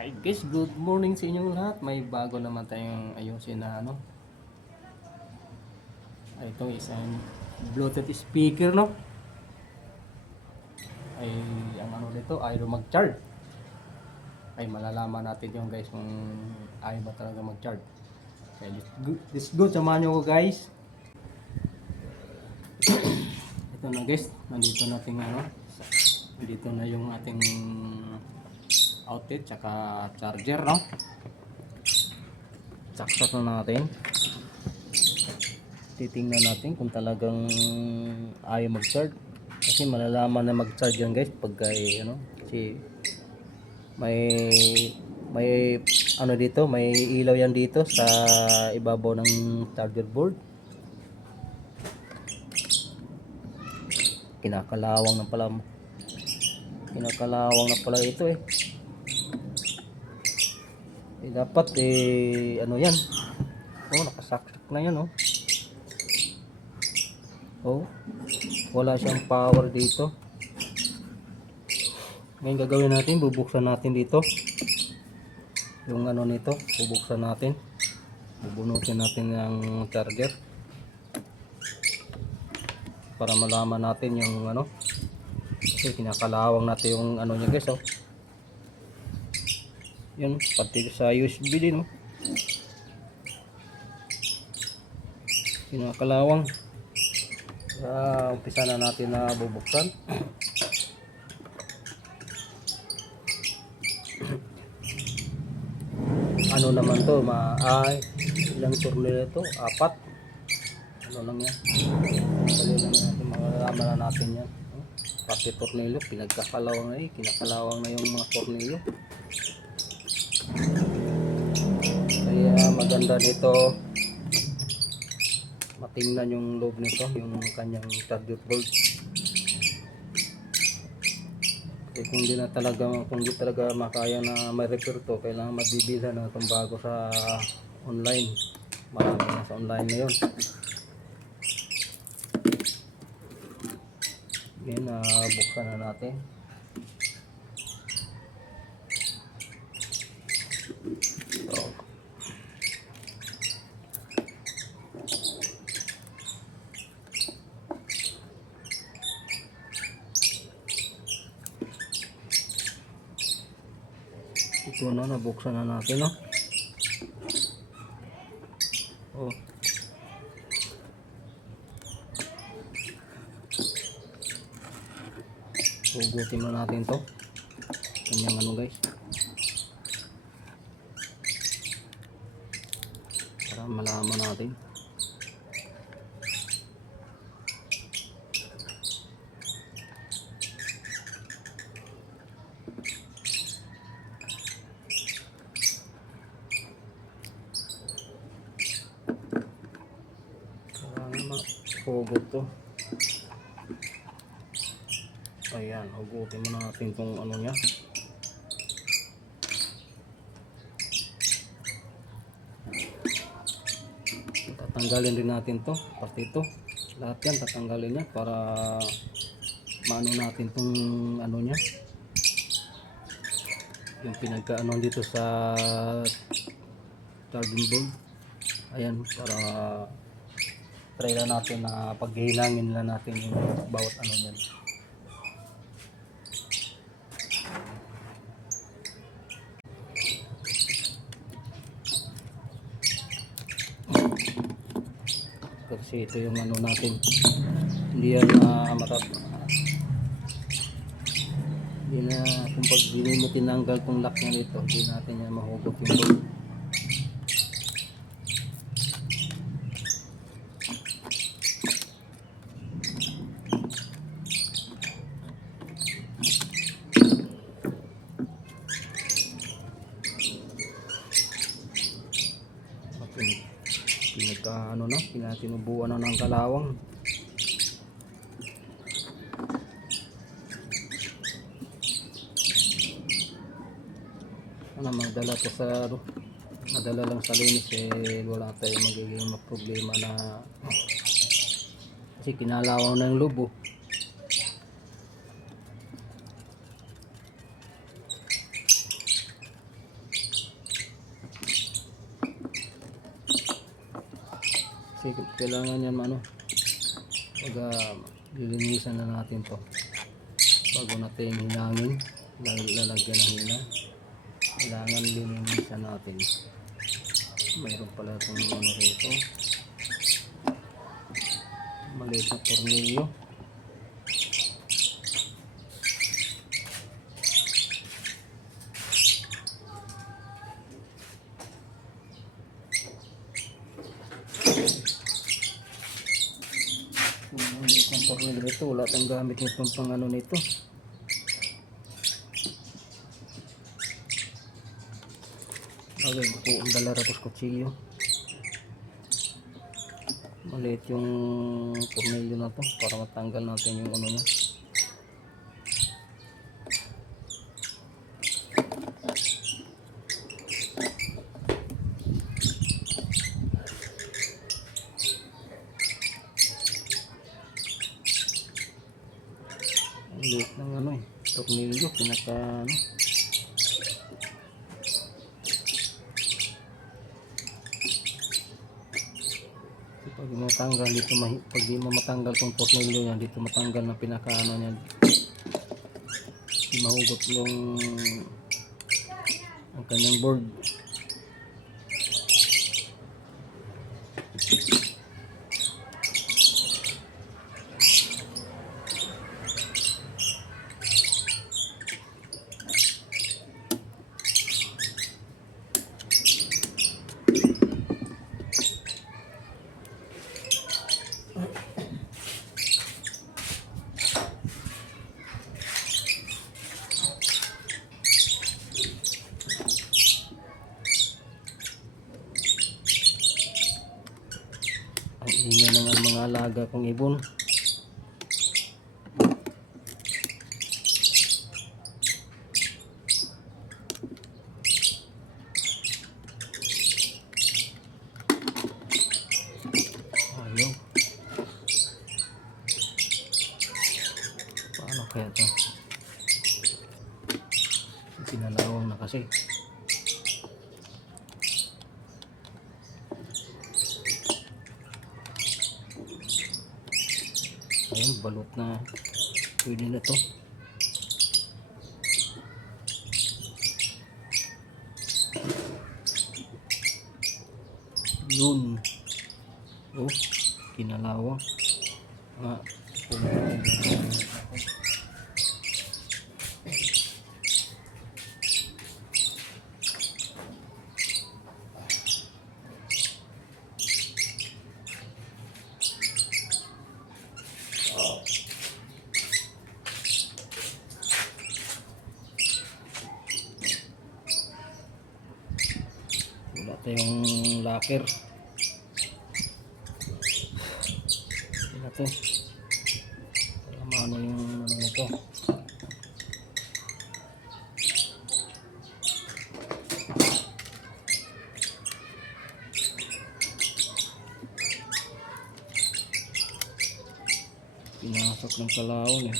Hi guys, good morning sa inyong lahat. May bago naman tayong ayusin na ito isang Bluetooth speaker ay ang dito ayaw mag-charge. Ay malalaman natin yung guys kung ayaw ba talaga mag-charge. Okay, let's go, samahan nyo ko guys. Ito na guys, nandito na yung ating outlet tsaka charger saksak na natin. Titingnan natin kung talagang ayaw mag-charge, kasi malalaman na mag-charge yan guys pag kasi may dito, may ilaw yan dito sa ibabaw ng charger board. Kinakalawang na pala ito dapat yan, nakasaksak na yan wala siyang power dito. Ngayon gagawin natin, bubuksan natin dito yung nito, bubuksan natin, bubunutin natin yung charger para malaman natin yung kasi kinakalawang natin yung niya guys yun, pati sa USB din kinakalawang. Umpisa na natin na bubuksan. Naman to, ilang tornilyo to? 4. Lang yan. Dali lang natin, malalaman na natin yan. Pati tornilyo, kinakalawang na yung mga tornilyo. Kaya maganda dito matingnan yung loob nito, yung kanyang charger board. Kasi kung di talaga makaya na may repair to, kailangan mabibilhan na itong bago sa online. Marami na sa online na yun. Ngayon, buksan na natin. Ito nabuksan na natin hugutin na natin to kanyang guys, para malaman natin. Hugot to. Ayan, hugutin mo natin itong niya. Tatanggalin din natin to, pati ito. Lahat yan tatanggalin niya para maano natin itong niya. Yung pinagkaano dito sa charging board. Ayan, para try na natin na paghihilangin na natin yung bawat niyan. Kasi ito yung natin, hindi yan hindi na, kung pag hindi mo tinanggal tong lock na nito, hindi natin yan mahugot yung board. Tinutinubuan na ng kalawang. Madala to madala lang sa linis wala tayong magiging problema na kasi kinalawang na yung loob Kasi kailangan yan pag lilinisan na natin to bago natin hinangin, lalagyan ng hina, kailangan lilinisan natin. Mayroon pala itong rito, maliit na tornilyo. Ang tornilyo nito, wala tayong gamit nitong pang nito. Bagay ko ang dala tapos kutsilyo. Maliit yung tornilyo na to para matanggal natin yung niya. Liit ng tornilyo, pinaka pag matanggal dito, pag di mo matanggal tong tornilyo yan dito, matanggal na pinaka niyan, mahugot yung ang kanyang board. Ang ingay ng mga alaga kong ibon. Ayaw. Paano kaya ito? Pinalawang na kasi. Ayun, balot na. Pwede na to. Yun. Oh, kinalawang. Wala tayong locker. Wala to. Ano yung nito. Pinasok ng kalawang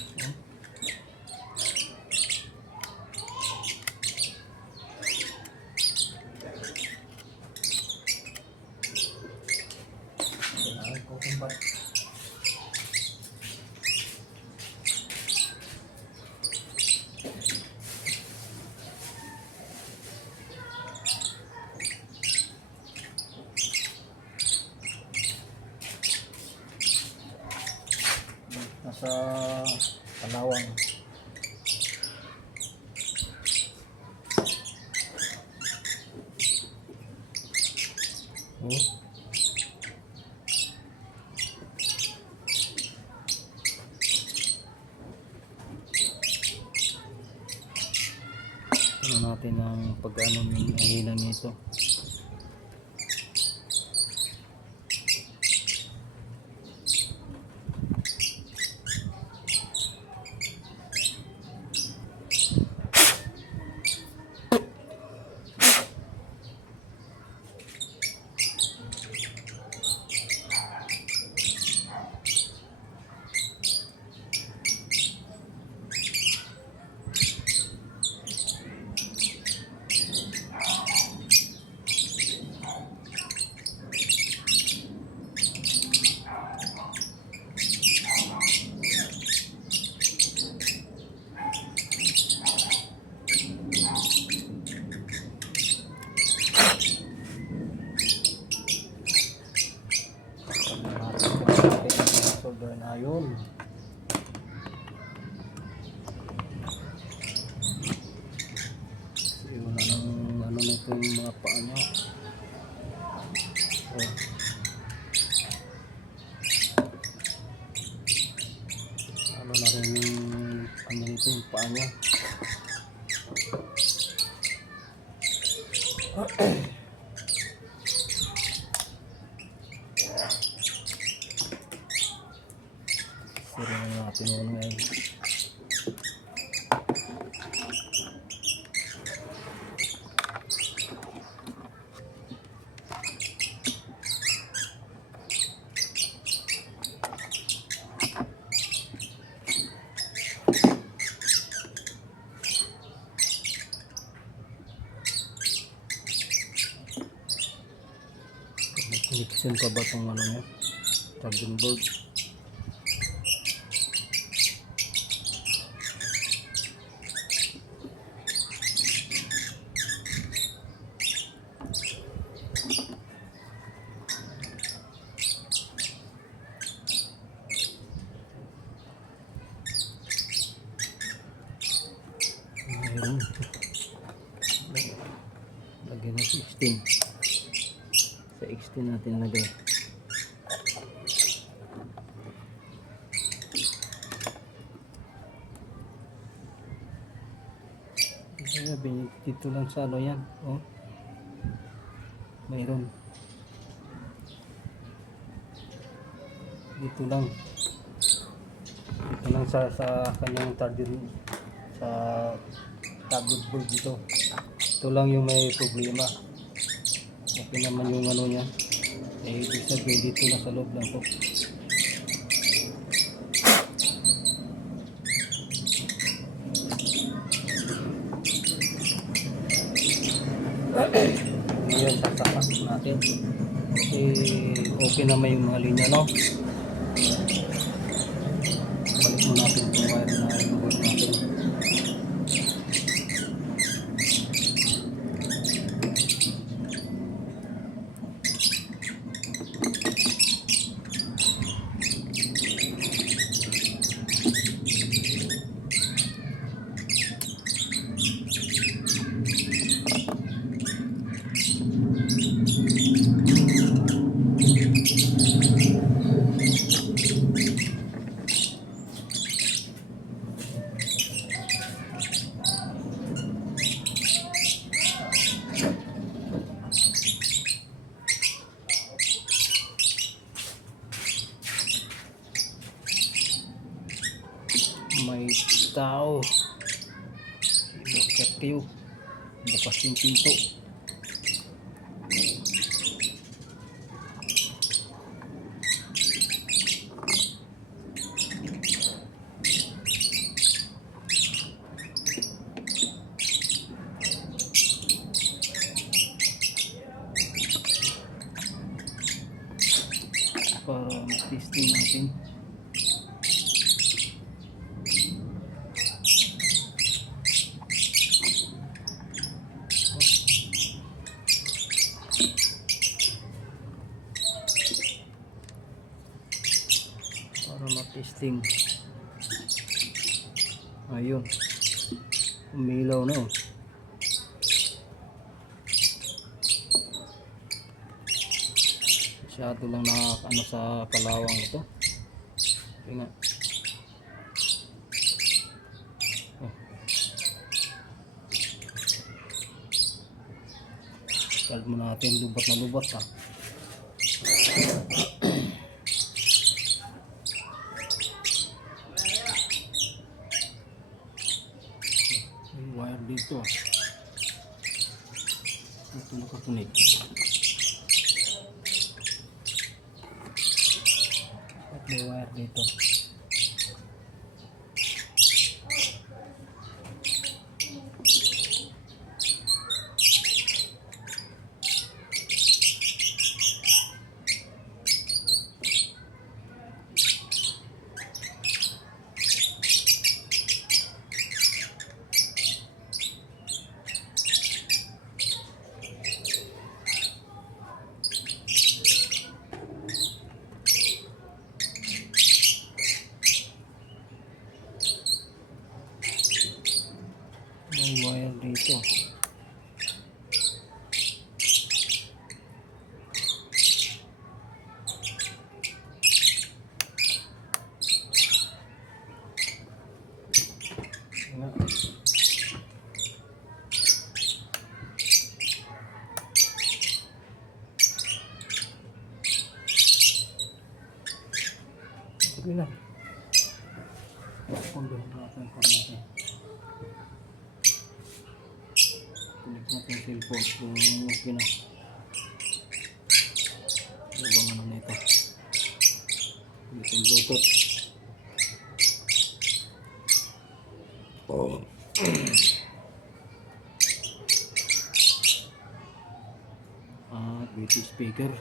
nasa kalawang. Ano natin ang pag-ano ng hina nito. dito yung mga paa niya. Oh. Ano na rin yung ano nito yung paa niya. Sira na natin yun ngayon. May connection pa ba itong ano niya? Charging board. Ayun. Lagyan na sa 16. Sa 16 natin lagay. Dito lang sa ano yan. Oh. Mayroon. Dito lang. Dito lang sa kanyang target sa tablet board dito. Ito lang yung may problema. Okay naman yung ano niya. Eh, ibig sabihin dito na sa loob lang to. Ngayon sasapak natin. Kasi okay naman yung mga linya, no? Balik mo natin itong wire na inugot natin. May tao. Bakit kayo? Bukas yung pinto. Para testing natin. Para ma-testing. Ayun. Umilaw na. Masyado lang na ano sa kalawang ito. Okay nga. Oh. Start mo natin lubat na lubat ha. May wire dito. Ito nakakunik. At may wire dito. May wire dito. Okay na. Punduhin natin ang kuryente. Connect natin yung cellphone kung okay na. Labangan na nito. Dito yung Bluetooth. Oh. Bluetooth speaker.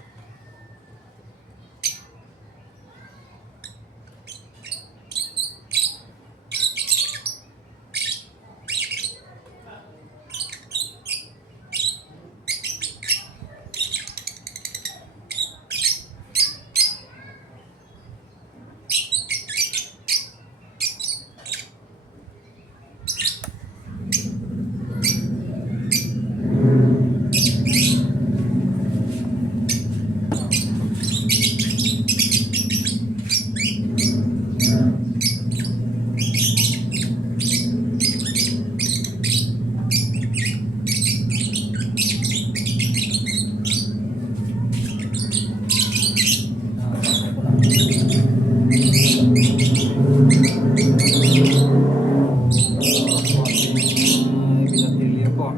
Binatilyo ko.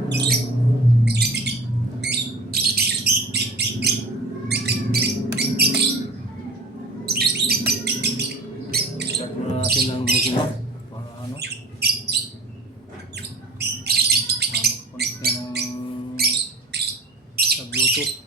Start muna natin ng musino para ano makakonect na ng sa Bluetooth.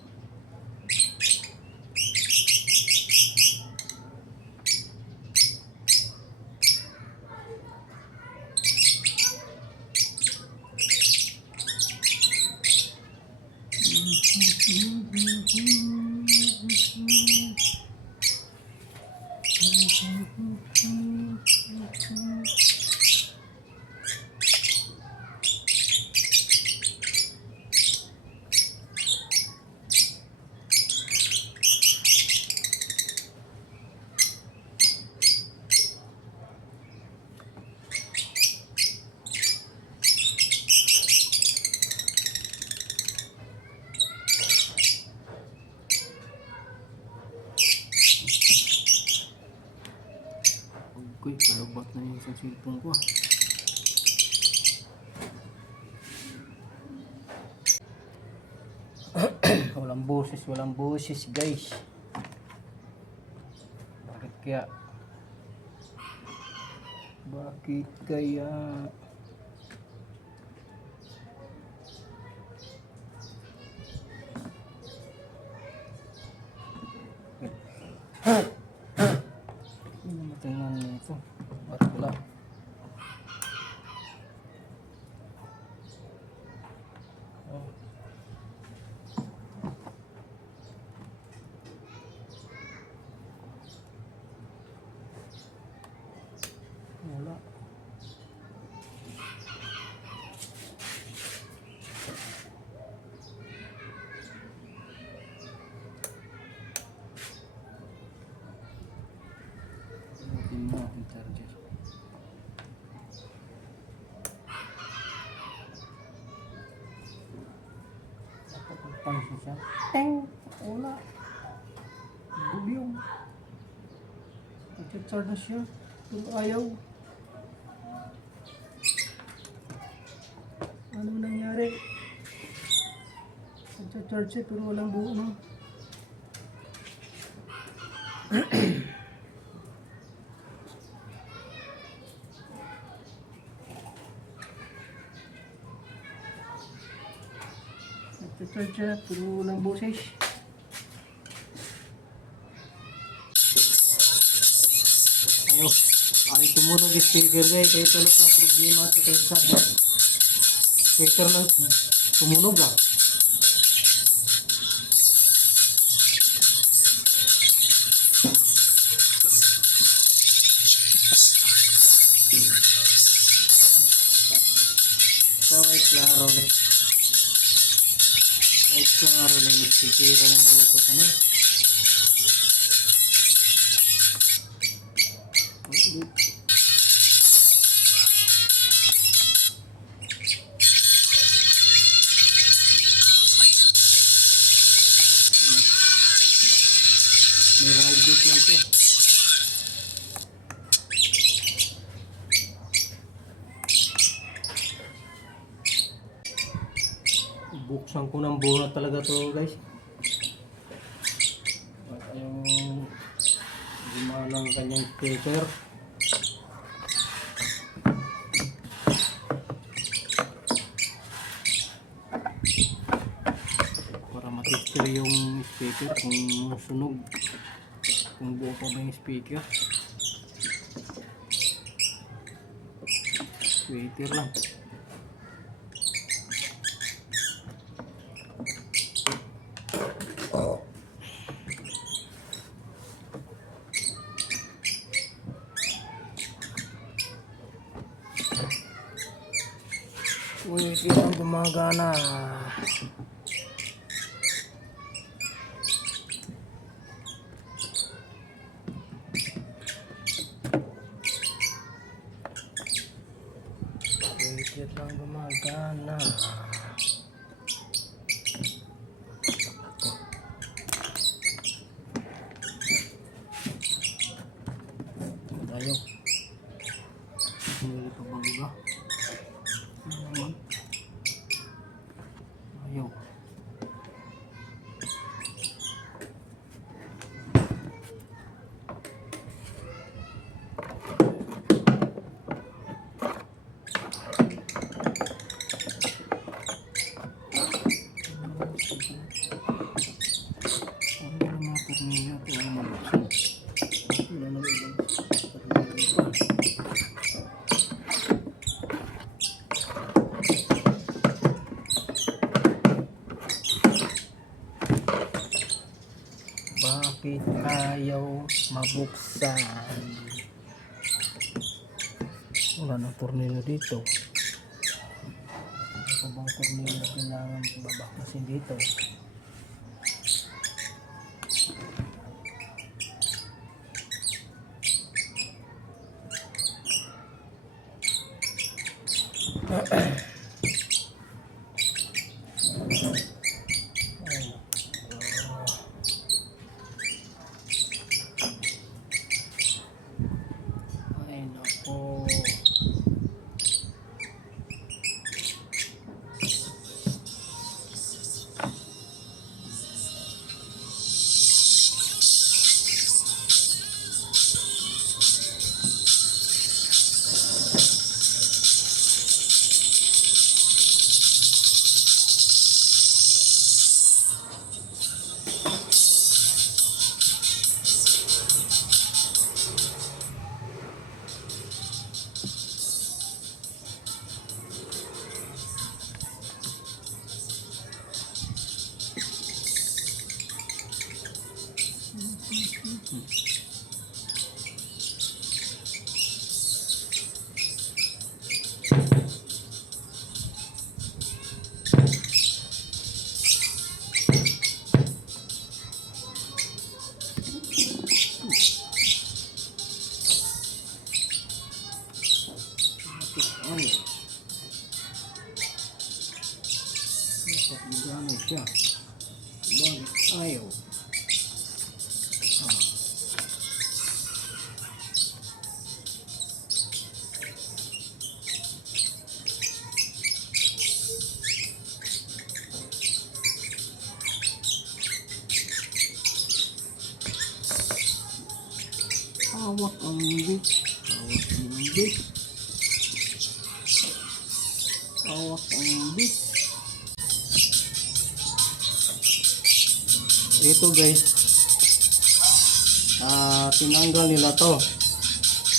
Okay, palabat na yung isang cellphone ko. Walang boses guys. Bakit kaya? Hindi namatay na nito. Bakit wala? Oh. Wala. Natin mo ang charger. Napapagpansin siya. Teng! Wala. Bubyong. Nag-charge na siya. Pero ayaw. Ano nangyari? Nag-charge siya pero walang buo no. Nag-charge siya pero walang boses. Ay tumunog yung speaker guys. Kaya tulog na problema at kaya sabi. Speaker lang tumunog ah. Ay klaro na. Ay klaro na yung speaker ng Bluetooth ano. May radio pala ito. Buksan ko ng buo na talaga to guys. At yung gumana ng kanyang speaker. Para matestir yung speaker kung sunog. Kung buo pa ba yung speaker. Waiter lang. Wait lang gumagana. Wait lang gumagana. Tayo. Hindi pa bang iba? Ayaw. Bakit ayaw mabuksan? Wala nang tornilyo dito. Ano bang tornilyo na kailangan babakasin dito? Ay nako. Ay. Dapat gano'n siya. Bakit ayaw? Hawak ang bit. Hawak ang bit. Hawak ang bit. Ito guys, tinanggal nila to.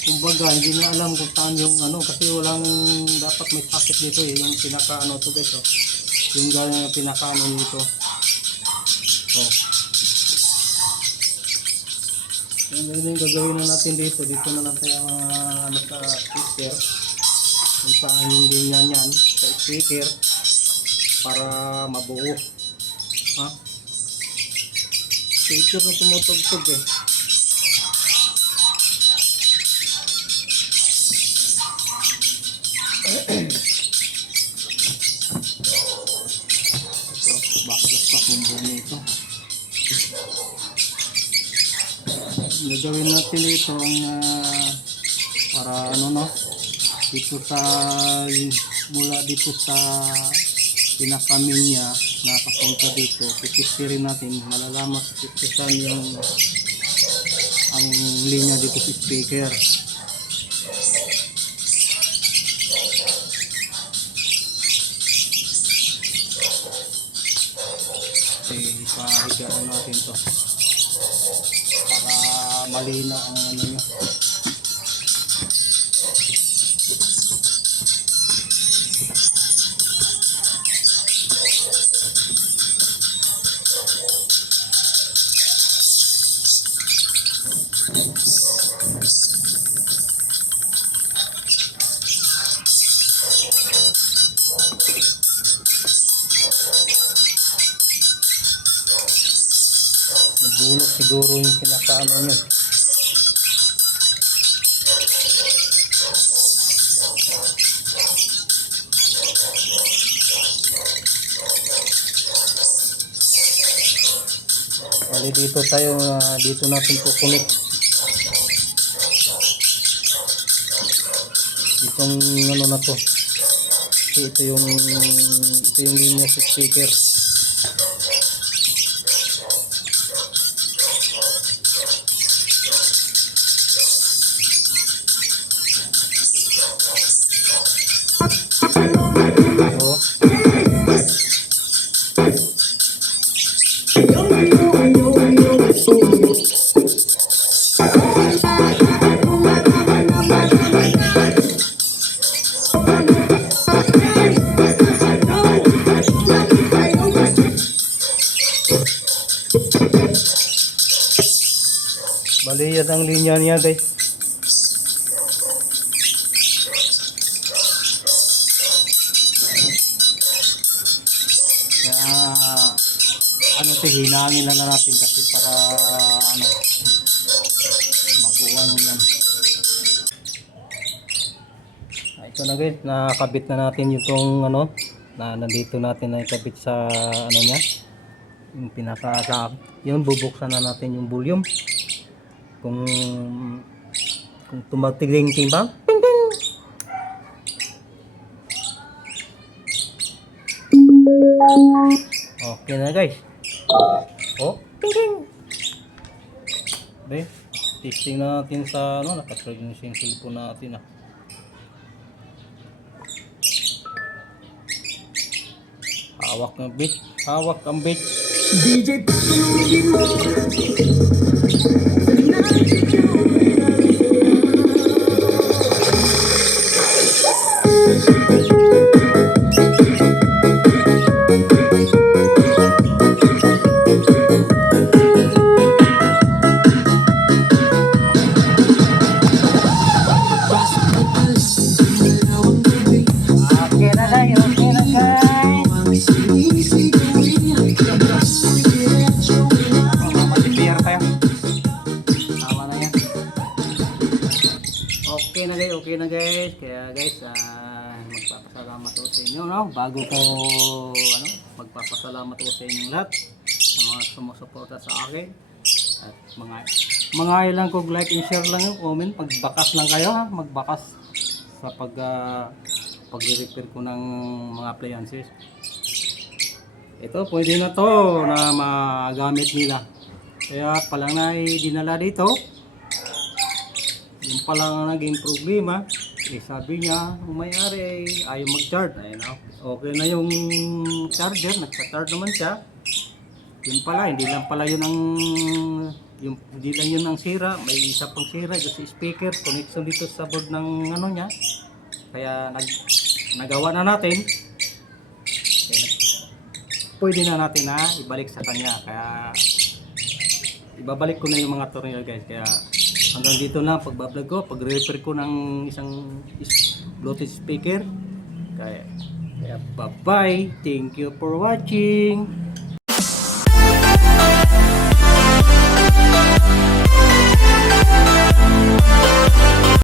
Kumbaga hindi na alam kung saan yung ano, kasi walang dapat may socket dito eh, yung pinaka ano to guys, oh. Yung pinaka ano dito. Oh. Yung gagawin na natin dito na lang tayo ano sa speaker. Kung saan yung ganyan yan sa speaker para mabuo. Ha? Speaker na tumutugtog eh. Baklas pa kung buo nito. Gagawin natin ito ang para ano no, dito sa mula dito sa pinakamin niya na papunta dito, pipisirin natin, malalaman pipisan yung ang linya dito sa speaker. Ipahigaan natin to para malinaw ang ano nyo. Nabulok siguro yung pinakaano nyo. Bali dito tayo, dito natin kukunik itong ano na to. Kasi ito yung linya sa speaker. Bali yan ang linya niya guys. Kaya ano ito, hinangin lang natin kasi para ano mabuwan yan. Ito na guys, nakakabit na natin yung ano na nandito natin na ikabit sa ano niya, yung pinaka sa yun, bubuksan na natin yung volume. Kung tumatigling-ting ba? Ping ping. Okay na guys. Oh, ping ping. Be, testing natin sa ano, naka-charge yung cellphone natin Hawak ng bit, hawak ang bit. DJ patulugin mo. Okay na guys, kaya guys magpapasalamat ko sa inyo, no? Bago ko ano, magpapasalamat ko sa inyo lahat sa mga sumusuporta sa akin at mga ilang kog like and share lang yung comment, magbakas lang kayo ha, magbakas sa pag-repair ko ng mga appliances. Ito pwede na to na magamit nila, kaya palang na dinala dito. Yung pala nga naging problema, sabi niya, may-ari ayaw mag-charge. Ayun, okay na yung charger, nagsa-charge naman siya. Yun pala, hindi lang yun ang sira, may isa pang sira sa speaker, connection dito sa board ng ano niya. Kaya nagawa na natin. Kaya, pwede na natin na ibalik sa kanya. Kaya ibabalik ko na yung mga tornilyo guys. Kaya hanggang dito lang pagbablog ko, pag-repair ko ng isang Bluetooth speaker. Kaya bye bye, thank you for watching.